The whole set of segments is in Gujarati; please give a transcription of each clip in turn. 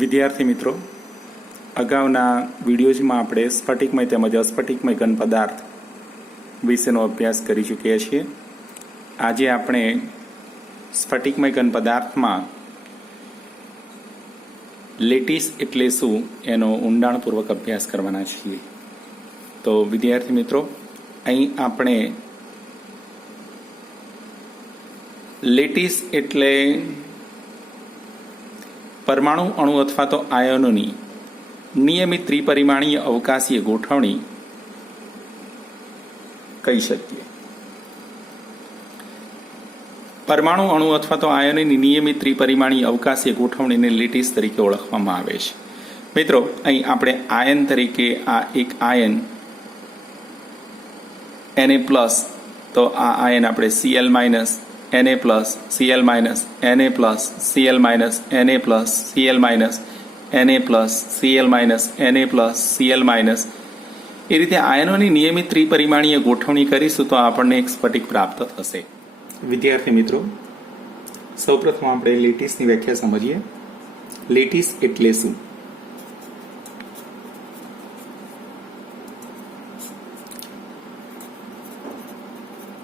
વિદ્યાર્થી મિત્રો, અગાઉના વિડીયોઝમાં આપણે સ્ફટિકમય તેમજ અસ્ફટિકમય ઘન પદાર્થ વિશેનો અભ્યાસ કરી ચૂક્યા છીએ. આજે આપણે સ્ફટિકમય ઘન પદાર્થમાં લેટીસ એટલે શું એનો ઊંડાણપૂર્વક અભ્યાસ કરવાના છીએ. તો વિદ્યાર્થી મિત્રો, અહીં આપણે લેટીસ એટલે પરમાણુ, અણુ અથવા તો આયનોની નિયમિત ત્રિપરિમાણીય અવકાશીય ગોઠવણી કહી શકીએ. પરમાણુ, અણુ અથવા તો આયનોની નિયમિત ત્રિપરિમાણીય અવકાશીય ગોઠવણીને લેટીસ તરીકે ઓળખવામાં આવે છે. મિત્રો, અહીં આપણે આયન તરીકે આ એક આયન Na+, તો આ આયન આપણે Cl- Na+, Cl-, Na+, Cl-, Na+, Cl-, Na+, Cl-, એ રીતે આયનોની નિયમિત ત્રિપરિમાણીય ગોઠવણી કરીશું તો આપણને એક સ્ફટિક પ્રાપ્ત થશે. વિદ્યાર્થી મિત્રો, સૌપ્રથમ આપણે લેટીસની વ્યાખ્યા સમજીએ. લેટીસ એટલે શું?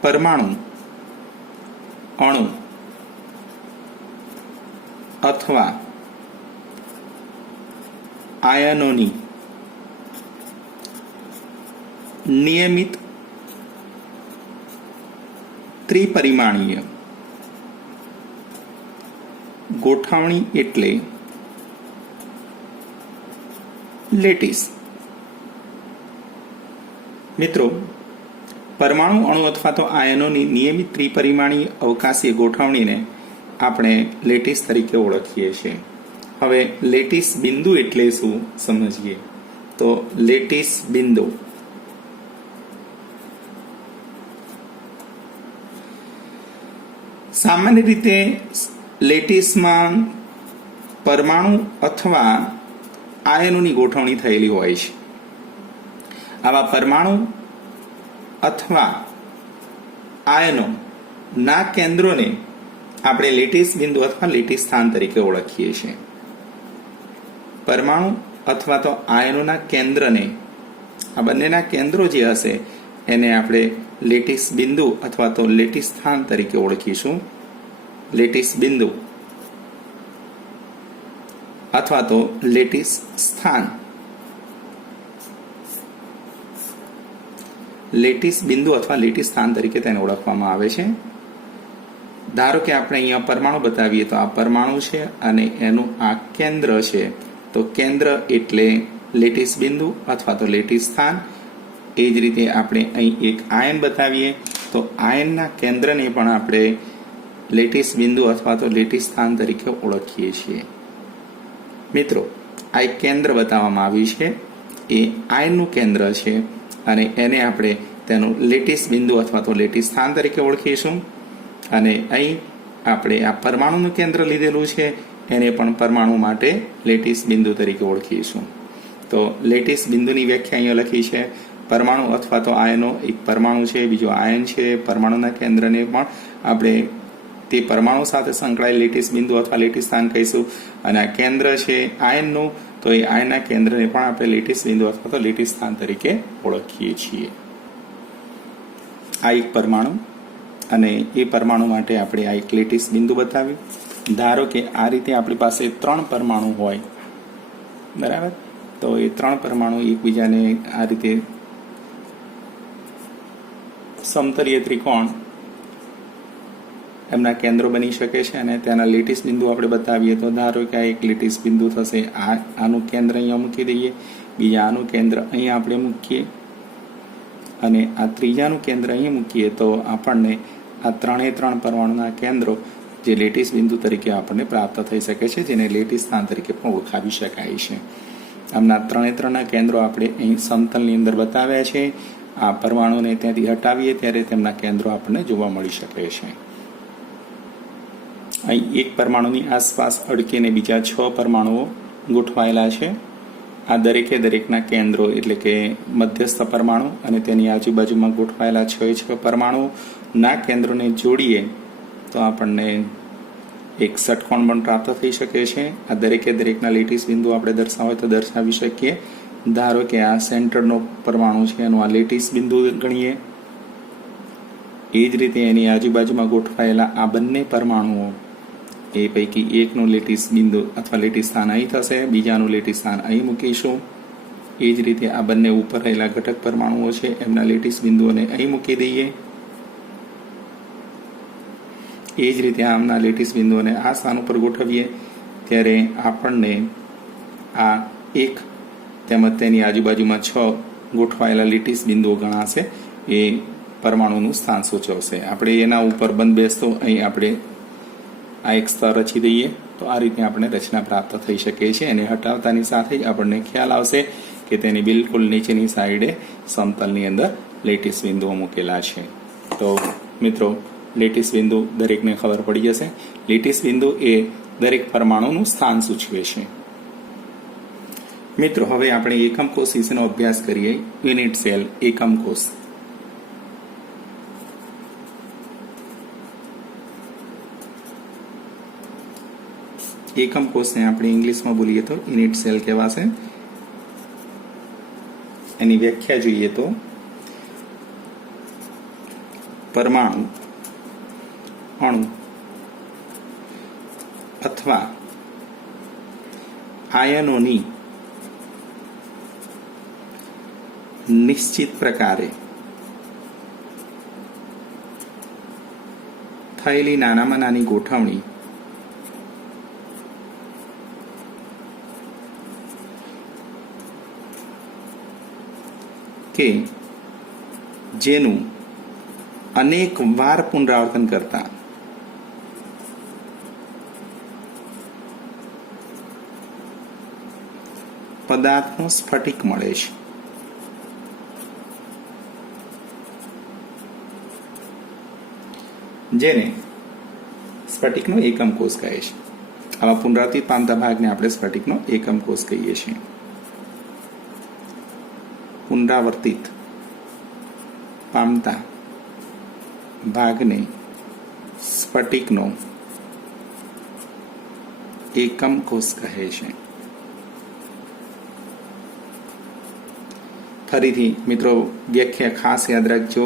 પરમાણુ, અણુ અથવા આયનોની નિયમિત ત્રિપરિમાણીય ગોઠવણી એટલે લેટીસ. મિત્રો, પરમાણુ, અણુ અથવા તો આયનોની નિયમિત ત્રિપરિમાણીય અવકાશીય ગોઠવણીને આપણે લેટીસ તરીકે ઓળખીએ છીએ. હવે લેટીસ બિંદુ એટલે શું સમજીએ. તો લેટીસ બિંદુ સામાન્ય રીતે લેટીસમાં પરમાણુ અથવા આયનોની ગોઠવણી થયેલી હોય છે. આવા પરમાણુ અથવા આયનો ના કેન્દ્રોને આપણે લેટીસ બિંદુ અથવા લેટીસ સ્થાન તરીકે ઓળખીએ છીએ. પરમાણુ અથવા તો આયનોના કેન્દ્રને, આ બંનેના કેન્દ્રો જે હશે એને આપણે લેટીસ બિંદુ અથવા તો લેટીસ સ્થાન તરીકે ઓળખીશું. લેટીસ બિંદુ અથવા તો લેટીસ સ્થાન. લેટીસ બિંદુ અથવા લેટીસ સ્થાન તરીકે તેને ઓળખવામાં આવે છે. ધારો કે આપણે અહીંયા પરમાણુ બતાવીએ તો આ પરમાણુ છે અને એનું આ કેન્દ્ર છે. તો કેન્દ્ર એટલે લેટીસ બિંદુ અથવા તો લેટીસ સ્થાન. એ જ રીતે આપણે અહીં એક આયન બતાવીએ તો આયનના કેન્દ્રને પણ આપણે લેટીસ બિંદુ અથવા તો લેટીસ સ્થાન તરીકે ઓળખીએ છીએ. મિત્રો, આ એક કેન્દ્ર બતાવવામાં આવ્યું છે, એ આયનનું કેન્દ્ર છે અને એને આપણે તેનું લેટીસ બિંદુ અથવા તો લેટીસ સ્થાન તરીકે ઓળખીશું. અને અહીં આપણે આ પરમાણુનું કેન્દ્ર લીધેલું છે, એને પણ પરમાણુ માટે લેટીસ બિંદુ તરીકે ઓળખીશું. તો લેટીસ બિંદુની વ્યાખ્યા અહીંયા લખી છે. પરમાણુ અથવા તો આયનો, એક પરમાણુ છે, બીજો આયન છે. પરમાણુના કેન્દ્રને પણ આપણે તે પરમાણુ સાથે સંકળાયેલ લેટીસ બિંદુ અથવા લેટીસ સ્થાન કહીશું. અને આ કેન્દ્ર છે આયનનું, તો એ આયનના કેન્દ્રને પણ આપણે લેટીસ બિંદુ અથવા તો લેટીસ સ્થાન તરીકે ઓળખીએ છીએ. આ એક પરમાણુ અને એ પરમાણુ માટે આપણે આ એક લેટીસ બિંદુ બતાવ્યું. ધારો કે આ રીતે આપણી પાસે 3 પરમાણુ હોય, બરાબર? તો એ 3 પરમાણુ એકબીજાને આ રીતે સમતલીય ત્રિકોણ એમના કેન્દ્રો બની શકે છે અને તેના લેટીસ બિંદુ આપણે બતાવીએ તો ધારો કે આ એક લેટીસ બિંદુ થશે. આનું કેન્દ્ર અહીંયા મૂકી દઈએ, બીજા આનું કેન્દ્ર અહીંયા આપણે મૂકીએ અને આ ત્રીજાનું કેન્દ્ર અહીંયા મૂકીએ તો આપણને આ 3 પરમાણુના કેન્દ્રો જે લેટીસ બિંદુ તરીકે આપણને પ્રાપ્ત થઈ શકે છે, જેને લેટીસ સ્થાન તરીકે પણ ઓળખાવી શકાય છે. આમના 3 કેન્દ્રો આપણે અહીં સમતલની અંદર બતાવ્યા છે. આ પરમાણુને ત્યાંથી હટાવીએ ત્યારે તેમના કેન્દ્રો આપણને જોવા મળી શકે છે. અહીં એક પરમાણુની આસપાસ અડકીને બીજા 6 પરમાણુઓ ગોઠવાયેલા છે. આ દરેકના કેન્દ્રો એટલે કે મધ્યસ્થ પરમાણુ અને તેની આજુબાજુમાં ગોઠવાયેલા 6 પરમાણુના કેન્દ્રોને જોડીએ તો આપણને એક ષટકોણ પણ પ્રાપ્ત થઈ શકે છે. આ દરેકે દરેકના લેટીસ બિંદુ આપણે દર્શાવવા હોય તો દર્શાવી શકીએ. ધારો કે આ સેન્ટરનો પરમાણુ છે એનું આ લેટીસ બિંદુ ગણીએ. એ જ રીતે એની આજુબાજુમાં ગોઠવાયેલા આ બંને પરમાણુઓ એ પૈકી એકનું લેટીસ બિંદુ અથવા લેટીસ સ્થાન અહીં થશે, બીજાનું લેટીસ સ્થાન અહીં મૂકીશું. એ જ રીતે આ બંને ઉપર રહેલા ઘટક પરમાણુઓ છે એમના લેટીસ બિંદુઓને અહીં મૂકી દઈએ. એ જ રીતે આમના લેટીસ બિંદુઓને આ સ્થાન ઉપર ગોઠવીએ ત્યારે આપણને આ એક તેમજ તેની આજુબાજુમાં 6 ગોઠવાયેલા લેટીસ બિંદુઓ ગણાશે. એ પરમાણુનું સ્થાન સૂચવશે. આપણે એના ઉપર બંધ બેસતો અહીં આપણે આ એક સ્તર રચી દઈએ તો આ રીતે આપણે રચના પ્રાપ્ત થઈ શકે છે. એને હટાવતાની સાથે જ આપણને ખ્યાલ આવશે કે તેની બિલકુલ નીચેની સાઈડે સમતલની અંદર લેટીસ બિંદુઓ મૂકેલા છે. તો મિત્રો લેટીસ બિંદુ દરેકને ખબર પડી જશે. લેટીસ બિંદુ એ દરેક પરમાણુનું સ્થાન સૂચવે છે. મિત્રો હવે આપણે એકમ કોષ વિશેનો અભ્યાસ કરીએ. યુનિટ સેલ એકમ કોષ. એકમ કોષને આપણે ઇંગ્લિશમાં બોલીએ તો યુનિટ સેલ કહેવાશે. એની વ્યાખ્યા જોઈએ તો પરમાણુ, અણુ અથવા આયનોની નિશ્ચિત પ્રકારે થયેલી નાનામાં નાની ગોઠવણી કે જેનું અનેક વાર પુનરાવર્તન કરતા પદાર્થનો સ્ફટિક મળે છે. જેને સ્ફટિકનો એકમ કોષ કહે છે. આવા પુનરાવર્તિત પામતા ભાગને આપણે સ્ફટિકનો એકમ કોષ કહીએ છીએ. પુનરાવર્તિત પામતા ભાગને સ્ફટિકનો એકમ કોષ કહે છે. ફરીથી મિત્રો વ્યાખ્યા ખાસ યાદ રાખજો.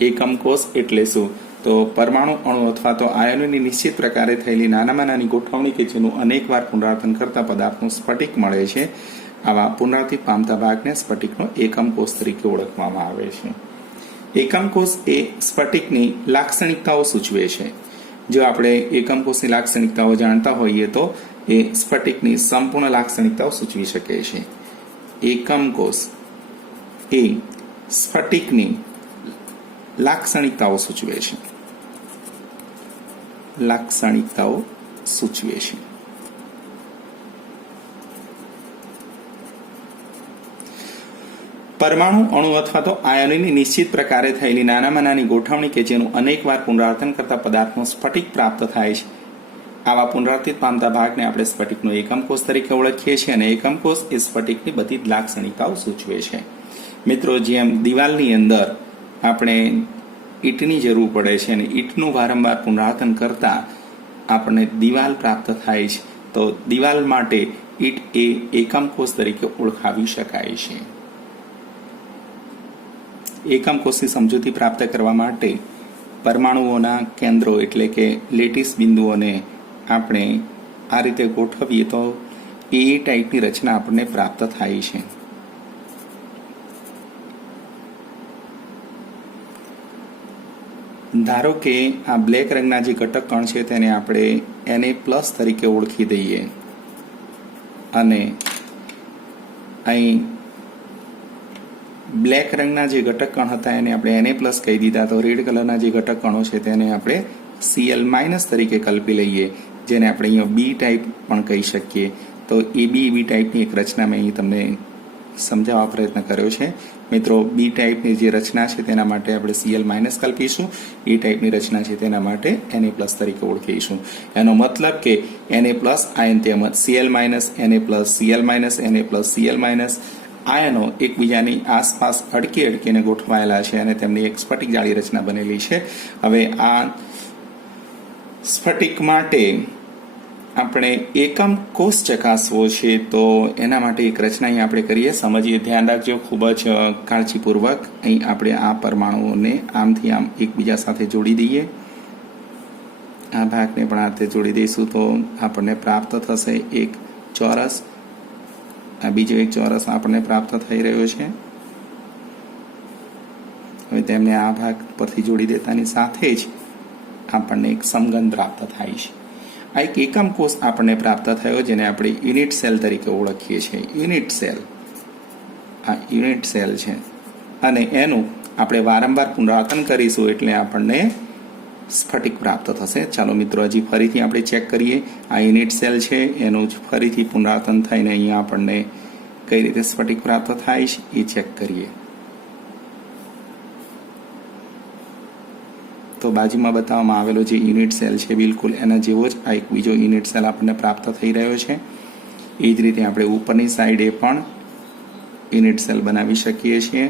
એકમ કોષ એટલે શું? તો પરમાણુ, અણુ અથવા તો આયનોની નિશ્ચિત પ્રકારે થયેલી નાનામાં નાની ગોઠવણી કે જેનું અનેકવાર પુનરાવર્તન કરતા પદાર્થનું સ્ફટિક મળે છે. આવા પુનરાવર્તિત પામતા ભાગને સ્ફટિકનો એકમ કોષ તરીકે ઓળખવામાં આવે છે. એકમ કોષ એ સ્ફટિકની લાક્ષણિકતાઓ સૂચવે છે. જો આપણે એકમ કોષની લાક્ષણિકતાઓ જાણતા હોઈએ તો એ સ્ફટિકની સંપૂર્ણ લાક્ષણિકતાઓ સૂચવી શકે છે. એકમ કોષ એ સ્ફટિકની લાક્ષણિકતાઓ સૂચવે છે. લાક્ષણિકતાઓ સૂચવે છે. પરમાણુ, અણુ અથવા તો આયનોની નિશ્ચિત પ્રકારે થયેલી નાનામાં નાની ગોઠવણી કે જેનું અનેકવાર પુનરાવર્તન કરતા પદાર્થનો સ્ફટિક પ્રાપ્ત થાય છે. આવા પુનરાવર્તિત પામતા ભાગને આપણે સ્ફટિકનો એકમ કોષ તરીકે ઓળખીએ છીએ અને એકમ કોષ એ સ્ફટિકની બધી જ લાક્ષણિકતાઓ સૂચવે છે. મિત્રો, જેમ દિવાલની અંદર આપણે ઈંટની જરૂર પડે છે અને ઈંટનું વારંવાર પુનરાવર્તન કરતા આપણને દિવાલ પ્રાપ્ત થાય છે, તો દિવાલ માટે ઈંટ એ એકમ કોષ તરીકે ઓળખાવી શકાય છે. એકમ કોષની સમજૂતી પ્રાપ્ત કરવા માટે પરમાણુઓના કેન્દ્રો એટલે કે લેટીસ બિંદુઓને આપણે આ રીતે ગોઠવીએ તો એ ટાઈપની રચના આપણને પ્રાપ્ત થાય છે. ધારો કે આ બ્લેક રંગના જે ઘટક કણ છે તેને આપણે Na+ તરીકે ઓળખી દઈએ અને અહીં બ્લેક રંગના જે ઘટક કણ હતા એને આપણે Na+ કહી દીધા. તો રેડ કલરના જે ઘટક કણો છે તેને આપણે Cl- તરીકે કલ્પી લઈએ, જેને આપણે અહીંયા બી ટાઈપ પણ કહી શકીએ. તો એ બી ટાઈપની એક રચના મેં અહીં તમને સમજાવવા પ્રયત્ન કર્યો છે. મિત્રો, બી ટાઈપની જે રચના છે તેના માટે આપણે Cl- કલ્પીશું. એ ટાઈપની રચના છે તેના માટે Na+ તરીકે ઓળખીશું. એનો મતલબ કે Na+ આયન તેમજ Cl-, Na+, Cl-, Na+, Cl- આયનો એકબીજાની આસપાસ અડકીને ગોઠવાયેલા છે અને તેમની એક સ્ફટિક જાળી રચના બનેલી છે. હવે આ સ્ફટિક માટે આપણે એકમ કોષ ચકાસવો છે તો એના માટે એક રચના અહીં આપણે કરીએ, સમજીએ, ધ્યાન રાખજો ખૂબ જ કાળજીપૂર્વક. અહીં આપણે આ પરમાણુઓને આમથી આમ એકબીજા સાથે જોડી દઈએ. આ ભાગને પણ આ રીતે જોડી દઈશું તો આપણને પ્રાપ્ત થશે એક ચોરસ. આ બીજો એક ચોરસ આપણને પ્રાપ્ત થઈ રહ્યો છે. હવે તેમને આ ભાગ પરથી જોડી દેતાની સાથે જ આપણને એક સમઘન પ્રાપ્ત થાય છે. આ એક એકમ કોષ આપણને પ્રાપ્ત થયો જેને આપણે યુનિટ સેલ તરીકે ઓળખીએ છીએ. યુનિટ સેલ, આ યુનિટ સેલ છે અને એનું આપણે વારંવાર પુનરાવર્તન કરીશું એટલે આપણને સ્ફટિક પ્રાપ્ત થશે. ચાલો મિત્રો, હજી ફરીથી આપણે ચેક કરીએ. આ યુનિટ સેલ છે, એનું જ ફરીથી પુનરાવર્તન થઈને અહીંયા આપણને કઈ રીતે સ્ફટિક પ્રાપ્ત થાય છે એ ચેક કરીએ. તો બાજુમાં બતાવવામાં આવેલો જે યુનિટ સેલ છે બિલકુલ એના જેવો જ આ એક બીજો યુનિટ સેલ આપણને પ્રાપ્ત થઈ રહ્યો છે. એ જ રીતે આપણે ઉપરની સાઈડે પણ યુનિટ સેલ બનાવી શકીએ છીએ.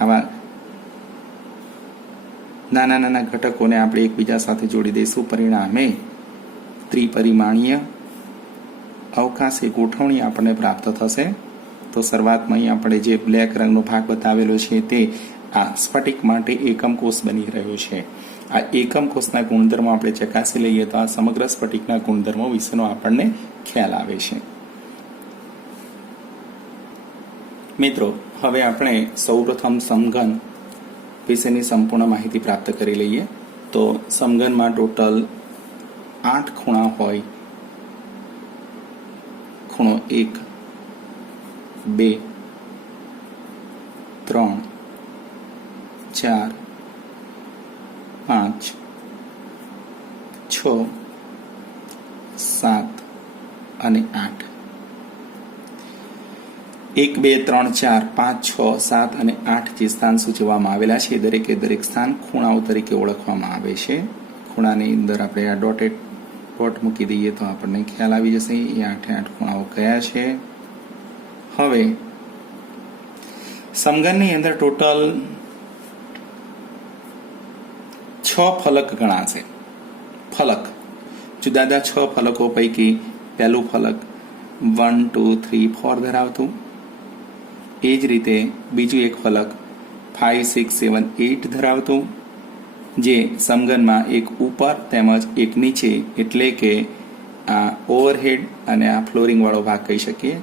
આવા નાના નાના ઘટકોને આપણે એકબીજા સાથે જોડી દઈશું. પરિણામે ત્રિપરિમાણીય અવકાશી ગોઠવણી આપણને પ્રાપ્ત થશે. તો શરૂઆતમાં અહીં આપણે જે બ્લેક રંગનો ભાગ બતાવેલો છે તે આ સ્ફટિક માટે એકમ કોષ બની રહ્યો છે. આ એકમ કોષના ગુણધર્મો આપણે ચકાસી લઈએ તો આ સમગ્ર સ્ફટિકના ગુણધર્મો વિશેનો આપણને ખ્યાલ આવે છે. મિત્રો, હવે આપણે સૌપ્રથમ સમઘન વિશેની સંપૂર્ણ માહિતી પ્રાપ્ત કરી લઈએ. તો સમઘનમાં ટોટલ 8 ખૂણા હોય. ખૂણો 1, 2, 3, 4, 5, 6, 7 અને 8. 1, 2, 3, 4, 5, 6, 7 અને 8 જે સ્થાન સૂચવવામાં આવેલા છે દરેકે દરેક સ્થાન ખૂણાઓ તરીકે ઓળખવામાં આવે છે. ખૂણાની અંદર આપણે આ ડોટ મૂકી દઈએ તો આપણને ખ્યાલ આવી જશે એ 8 ખૂણાઓ કયા છે. હવે સમઘનની અંદર ટોટલ 6 ફલક ગણાશે. ફલક જુદા જુદા 6 ફલકો પૈકી પહેલું ફલક 1, 2, 3, 4 ધરાવતું. એ જ રીતે બીજું એક ફલક 5, 6, 7, 8 ધરાવતું, જે સમઘનમાં એક ઉપર તેમજ એક નીચે એટલે કે આ ઓવરહેડ અને આ ફ્લોરિંગ વાળો ભાગ કહી શકીએ.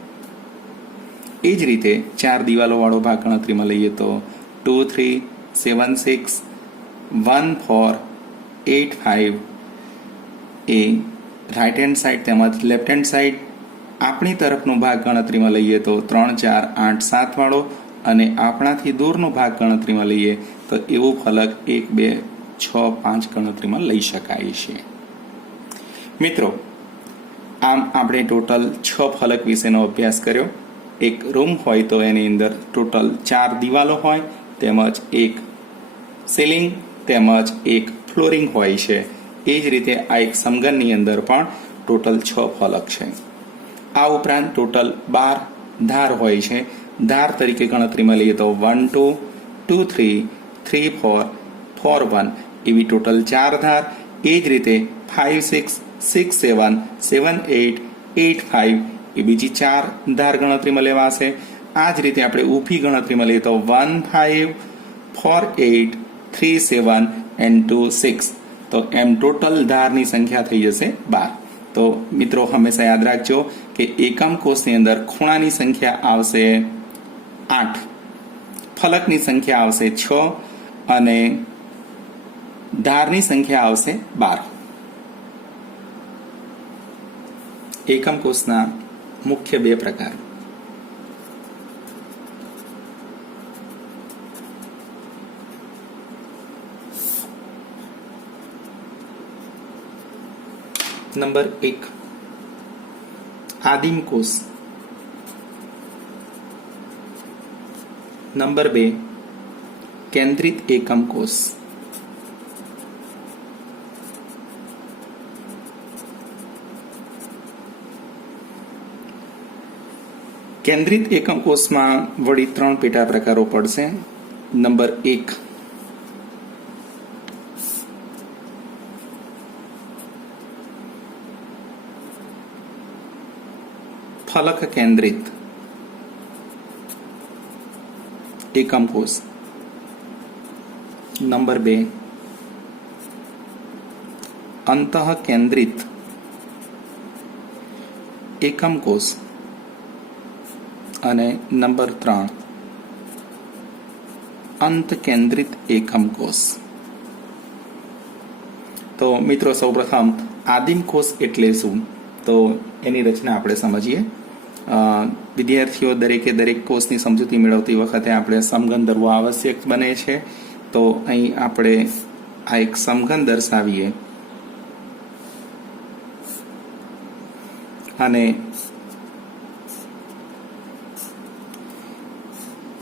એ જ રીતે 4 દિવાલો વાળો ભાગ ગણતરીમાં લઈએ તો 2, 3, 7, 6, 1, 4, 8, 5 એ રાઈટ હેન્ડ સાઈડ તેમજ લેફ્ટ હેન્ડ સાઈડ. આપણી તરફનો ભાગ ગણતરીમાં લઈએ તો 3, 4, 8, 7 વાળો અને આપણાથી દૂરનો ભાગ ગણતરીમાં લઈએ તો એવું ફલક 1, 2, 6, 5 ગણતરીમાં લઈ શકાય છે. મિત્રો, આમ આપણે ટોટલ 6 ફલક વિશેનો અભ્યાસ કર્યો. એક રૂમ હોય તો એની અંદર ટોટલ 4 દિવાલો હોય તેમજ એક સીલિંગ તેમજ એક ફ્લોરિંગ હોય છે. એ જ રીતે આ એક સમઘનની અંદર પણ ટોટલ 6 ફલક છે. આ ઉપરાંત ટોટલ 12 ધાર હોય છે. ધાર તરીકે ગણતરીમાં લઈએ તો 1, 2, 2, 3, 3, 4, 4, 1 એવી ટોટલ 4 ધાર. એ જ રીતે 5, 6, 6, 7, 7, 8, 8, 5 એ બીજી 4 ધાર ગણતરીમાં લેવાશે. આ જ રીતે આપણે ઊભી ગણતરીમાં લઈએ તો 1, 5, 4, 8, 3, 7 and 2, 6. તો એમ ટોટલ ધારની સંખ્યા થઈ જશે 12. તો મિત્રો, હંમેશા યાદ રાખજો કે એકમ કોષની અંદર ખૂણાની સંખ્યા આવશે 8, ફલકની સંખ્યા આવશે 6 અને ધારની સંખ્યા આવશે 12. એકમ કોષના મુખ્ય 2 પ્રકાર. નંબર 1 આદિમ કોષ. નંબર 2 કેન્દ્રિત એકમ કોષ. કેન્દ્રિત એકમ કોષમાં વળી 3 પેટા પ્રકારો પડશે. નંબર 1 ફલક કેન્દ્રિત એકમ કોષ. નંબર 2 અંતઃ કેન્દ્રિત એકમ કોષ. અને નંબર 3 અંત કેન્દ્રિત એકમ કોષ. તો મિત્રો સૌપ્રથમ આદિમ કોષ એટલે શું, તો એની રચના આપણે સમજીએ. વિદ્યાર્થીઓ દરેક કોષની સમજૂતી મેળવતી વખતે આપણે સમઘન દર્વો આવશ્યક બને છે. તો અહીં આપણે આ એક સમઘન દર્શાવીએ અને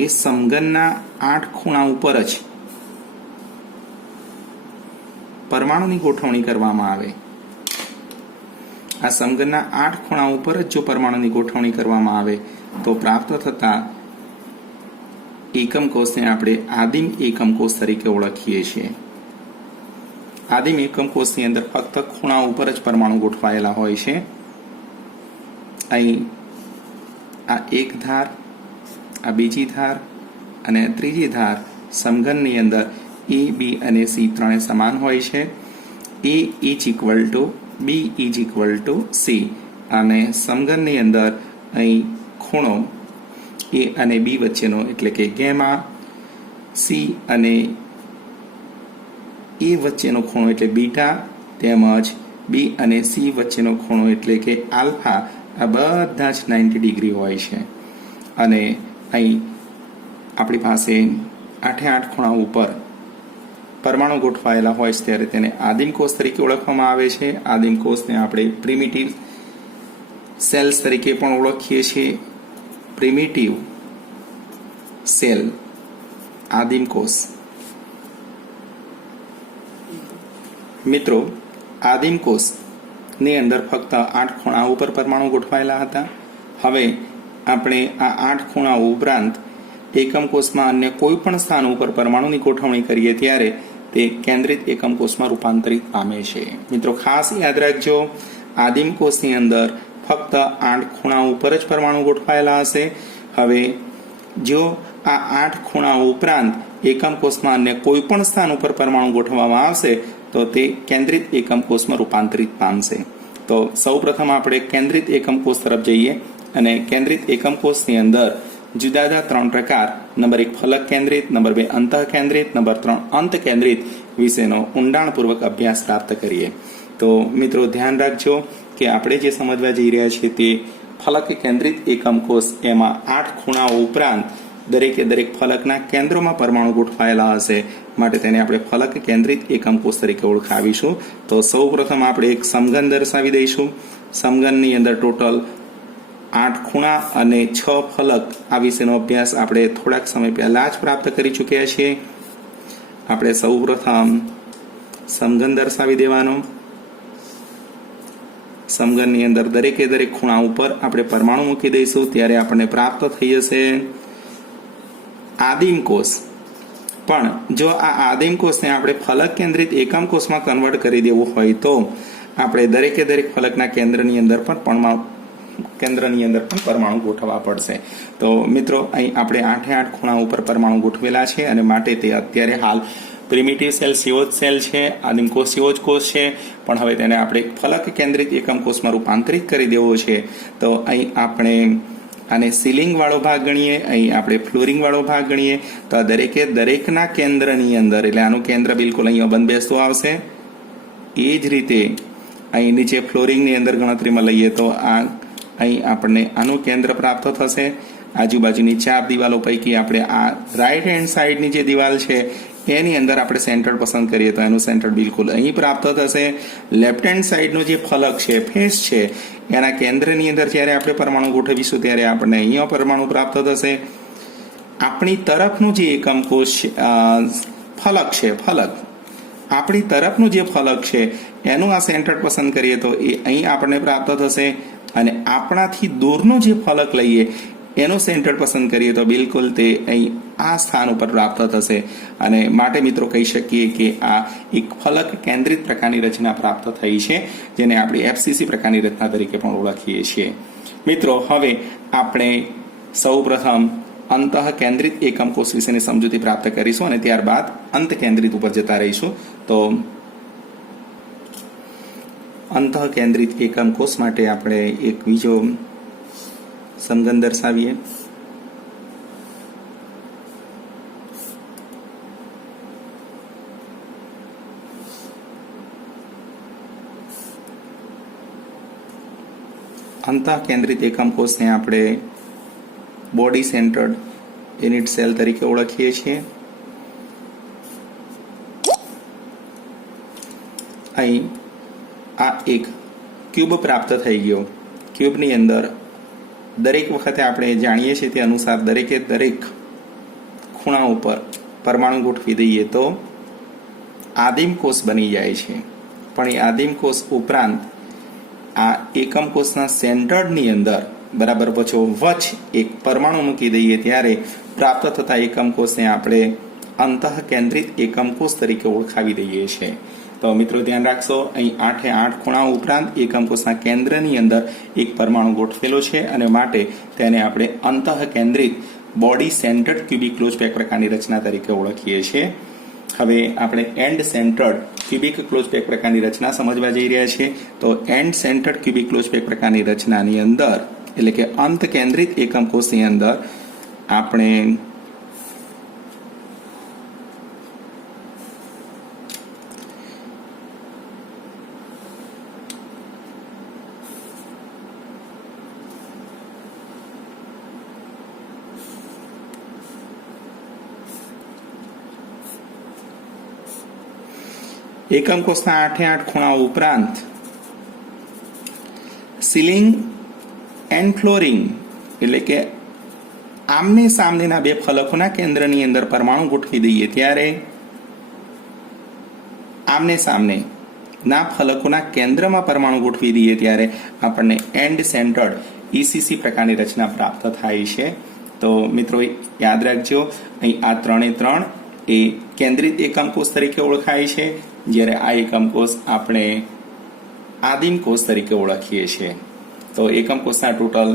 એ સમઘનના 8 ખૂણા ઉપર જ પરમાણુની ગોઠવણી કરવામાં આવે. આ સમઘનના 8 ખૂણા ઉપર જ જો પરમાણુની ગોઠવણી કરવામાં આવે તો પ્રાપ્ત થતા એકમ કોષને આપણે આદિમ એકમ કોષ તરીકે ઓળખીએ છીએ. આદિમ એકમ કોષની અંદર ફક્ત ખૂણા ઉપર જ પરમાણુ ગોઠવાયેલા હોય છે. અહીં આ એક ધાર, આ બીજી ધાર અને ત્રીજી ધાર સમઘનની અંદર એ, બી અને સી ત્રણે સમાન હોય છે. A is equal to B is equal to C અને સમઘનની અંદર અહીં ખૂણો એ અને બી વચ્ચેનો એટલે કે ગેમા, સી અને એ વચ્ચેનો ખૂણો એટલે બીટા, તેમજ બી અને સી વચ્ચેનો ખૂણો એટલે કે આલ્ફા, આ બધા જ 90 ડિગ્રી હોય છે. અને અહીં આપણી પાસે 8 ખૂણા ઉપર પરમાણુ ગોઠવાયેલા હોય છે ત્યારે તેને આદિમ કોષ તરીકે ઓળખવામાં આવે છે. આદિમ કોષને આપણે પ્રિમિટિવ સેલ્સ તરીકે પણ ઓળખીએ છીએ. પ્રિમિટિવ સેલ આદિમ કોષ. મિત્રો આદિમ કોષની અંદર ફક્ત 8 ખૂણા ઉપર પરમાણુ ગોઠવાયેલા હતા. હવે આપણે આ 8 ખૂણાઓ ઉપરાંત એકમ કોષમાં અન્ય કોઈ પણ સ્થાન ઉપર પરમાણુની ગોઠવણી કરીએ ત્યારે તે કેન્દ્રિત એકમ કોષમાં રૂપાંતરિત પામે છે. મિત્રો ખાસ યાદ રાખજો, આદિમ કોષની અંદર ફક્ત 8 ખૂણા ઉપર જ પરમાણુ ગોઠવાયેલા હશે. હવે જો આ 8 ખૂણાઓ ઉપરાંત એકમ કોષમાં અન્ય કોઈ પણ સ્થાન ઉપર પરમાણુ ગોઠવવામાં આવશે તો તે કેન્દ્રિત એકમ કોષમાં રૂપાંતરિત પામશે. તો સૌપ્રથમ આપણે કેન્દ્રિત એકમ કોષ તરફ જઈએ અને કેન્દ્રિત એકમ કોષની અંદર જુદા જુદા 3 પ્રકાર, નંબર 1 ફલક કેન્દ્રિત, નંબર 2 અંતઃ કેન્દ્રિત, નંબર 3 અંત કેન્દ્રિત વિશેનો ઊંડાણપૂર્વક અભ્યાસ પ્રાપ્ત કરીએ. તો મિત્રો ધ્યાન રાખજો કે આપણે જે સમજવા જઈ રહ્યા છીએ તે ફલક કેન્દ્રિત એકમ કોષ. એમાં 8 ખૂણાઓ ઉપરાંત દરેક ફલકના કેન્દ્રોમાં પરમાણુ ગોઠવાયેલા હશે, માટે તેને આપણે ફલક કેન્દ્રિત એકમ કોષ તરીકે ઓળખાવીશું. તો સૌપ્રથમ આપણે એક સમઘન દર્શાવી દઈશું. સમઘનની અંદર ટોટલ 8 ખૂણા અને 6 ફલક આ વિશેનો અભ્યાસ આપણે થોડાક સમય પહેલા જ પ્રાપ્ત કરી ચૂક્યા છીએ. આપણે સૌપ્રથમ સમઘન દર્શાવી દેવાનો. સમઘનની અંદર દરેક ખૂણા ઉપર આપણે પરમાણુ મૂકી દઈશું ત્યારે આપણને પ્રાપ્ત થઈ જશે આદિમ કોષ. પણ જો આ આદિમ કોષને આપણે ફલક કેન્દ્રિત એકમ કોષમાં કન્વર્ટ કરી દેવું હોય તો આપણે દરેક ફલકના કેન્દ્રની અંદર પણ પરમાણુ ગોઠવવા પડશે. તો મિત્રો અહીં આપણે 8 ખૂણા ઉપર પરમાણુ ગોઠવેલા છે અને માટે તે અત્યારે હાલ પ્રિમિટિવ સેલ જેવો જ સેલ છે, આદિમ કોષ જેવો જ કોષ છે. પણ હવે તેને આપણે ફલક કેન્દ્રિત એકમ કોષમાં રૂપાંતરિત કરી દેવો છે. તો અહીં આપણે આને સીલિંગ વાળો ભાગ ગણીએ, અહીં આપણે ફ્લોરિંગ વાળો ભાગ ગણીએ. તો આ દરેકના કેન્દ્રની અંદર એટલે આનું કેન્દ્ર બિલકુલ અહીંયા બંધ બેસતું આવશે. એ જ રીતે અહીં નીચે ફ્લોરિંગની અંદર ગણતરીમાં લઈએ તો અહીં આપણને આનું કેન્દ્ર પ્રાપ્ત થશે. આજુબાજુની 4 દિવાલો પૈકી આપણે આ રાઈટ હેન્ડ સાઈડની જે દિવાલ છે એની અંદર આપણે સેન્ટર પસંદ કરીએ તો એનું સેન્ટર બિલકુલ અહીં પ્રાપ્ત થશે. લેફ્ટ હેન્ડ સાઈડનો જે ફલક છે, ફેસ છે, એના કેન્દ્રની અંદર જ્યારે આપણે પરમાણુ ગોઠવીશું ત્યારે આપણને અહીંયા પરમાણુ પ્રાપ્ત થશે. આપણી તરફનું જે એકમ કોષ ફલક આપણી તરફનું જે ફલક છે એનું આ સેન્ટર પસંદ કરીએ તો એ અહીં આપણને પ્રાપ્ત થશે. અને આપણાથી દૂરનું જે ફલક લઈએ એનું સેન્ટર પસંદ કરીએ તો બિલકુલ તે અહીં આ સ્થાન ઉપર પ્રાપ્ત થશે અને માટે મિત્રો કહી શકીએ કે આ એક ફલક કેન્દ્રિત પ્રકારની રચના પ્રાપ્ત થઈ છે, જેને આપણે FCC પ્રકારની રચના તરીકે પણ ઓળખીએ છીએ. મિત્રો હવે આપણે સૌપ્રથમ અંતઃ કેન્દ્રિત એકમ કોષ વિશેની સમજૂતી પ્રાપ્ત કરીશું અને ત્યારબાદ અંત કેન્દ્રિત ઉપર જતા રહીશું. તો અંતઃ કેન્દ્રિત એકમ કોષ માટે આપણે એક બીજો સમઘન દર્શાવીએ. અંતઃ કેન્દ્રિત એકમ કોષને આપણે બોડી સેન્ટર્ડ યુનિટ સેલ તરીકે ઓળખીએ છીએ. અહીં આ એક ક્યુબ પ્રાપ્ત થઈ ગયો. ક્યુબની અંદર દરેક વખતે આપણે જાણીએ છીએ તે અનુસાર દરેકે દરેક ખૂણા ઉપર પરમાણુ ગોઠવી દઈએ તો આદિમ કોષ બની જાય છે. પણ એ આદિમ કોષ ઉપરાંત આ એકમ કોષના સેન્ટર્ડની અંદર બરાબર વચ્ચોવચ એક પરમાણુ મૂકી દઈએ ત્યારે પ્રાપ્ત થતા એકમ કોષને આપણે અંતઃ કેન્દ્રિત એકમ કોષ તરીકે ઓળખાવી દઈએ છીએ. તો મિત્રો ધ્યાન રાખશો, અહીં 8 ખૂણાઓ ઉપરાંત એકમ કોષના કેન્દ્રની અંદર એક પરમાણુ ગોઠવેલો છે અને માટે તેને આપણે અંતઃ કેન્દ્રિત body centred cubic close pack પ્રકારની રચના તરીકે ઓળખીએ છીએ. હવે આપણે end centred cubic close pack પ્રકારની રચના સમજવા જઈ રહ્યા છીએ. તો end centred cubic close pack પ્રકારની રચનાની અંદર એટલે કે અંત કેન્દ્રિત એકમ કોષની અંદર આપણે એકમ કોષના 8 ખૂણાઓ ઉપરાંત સીલિંગ એન્ડ ફ્લોરિંગ એટલે કે આમને સામનેના બે ફલકોના કેન્દ્રની અંદર પરમાણુ ગોઠવી દઈએ ત્યારે આમને સામને ના ફલકોના કેન્દ્રમાં પરમાણુ ગોઠવી દઈએ ત્યારે આપણને એન્ડ સેન્ટર્ડ ECC પ્રકારની રચના પ્રાપ્ત થાય છે. તો મિત્રો યાદ રાખજો, અહીં આ 3 એ કેન્દ્રિત એકમ કોષ તરીકે ઓળખાય છે, જ્યારે આ એકમ કોષ આપણે આદિમ કોષ તરીકે ઓળખીએ છીએ. તો એકમ કોષના ટોટલ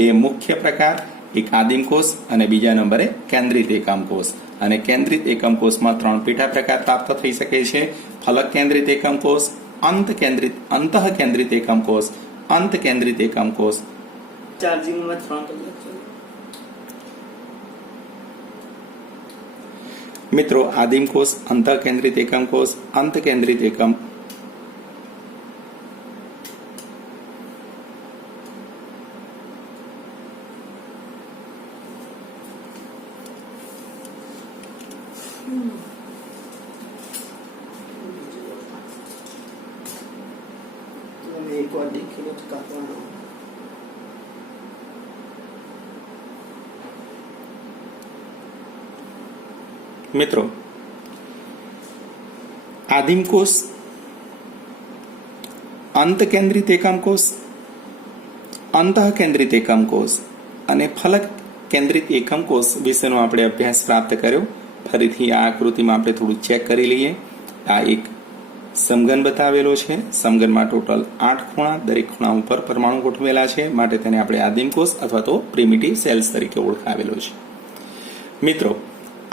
2 મુખ્ય પ્રકાર, એક આદિમ કોષ અને બીજા નંબરે કેન્દ્રિત એકમ કોષ. અને કેન્દ્રિત એકમ કોષમાં 3 પેટા પ્રકાર પ્રાપ્ત થઈ શકે છે: ફલક કેન્દ્રિત એકમ કોષ, અંત કેન્દ્રિત એકમ કોષ, અંત કેન્દ્રિત એકમ કોષ. ચાર્જિંગમાં 3 મિત્રો આદિમ કોષ, અંત કેન્દ્રિત એકમ કોષ, અંત કેન્દ્રિત એકમ એક વાર દેખેલો તો કાપવાનો. મિત્રો આદિમ કોષ, અંત કેન્દ્રિત એકમ કોષ, અંતઃ કેન્દ્રિત એકમ કોષ અને ફલક કેન્દ્રિત એકમ કોષ વિશેનો આપણે અભ્યાસ પ્રાપ્ત કર્યો. ફરીથી આ આકૃતિમાં આપણે થોડું ચેક કરી લઈએ. આ એક સમઘન બતાવેલો છે. સમઘનમાં ટોટલ 8 ખૂણા, દરેક ખૂણા ઉપર પરમાણુ ગોઠવેલા છે, માટે તેને આપણે આદિમ કોષ અથવા તો પ્રિમિટિવ સેલ્સ તરીકે ઓળખાવેલો છે. મિત્રો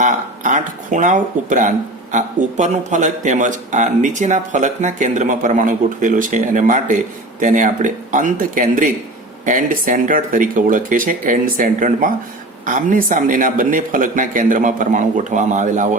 આ 8 ખૂણાઓ ઉપરાંત આ ઉપરનું ફલક તેમજ આ નીચેના ફલકના કેન્દ્રમાં પરમાણુ ગોઠવેલો છે અને માટે તેને આપણે અંત કેન્દ્રિત એન્ડ સેન્ટર્ડ તરીકે ઓળખીએ છીએ. એન્ડ સેન્ટર્ડમાં આમને સામનેના બંને ફલકના કેન્દ્રમાં પરમાણુ ગોઠવવામાં આવેલા હોય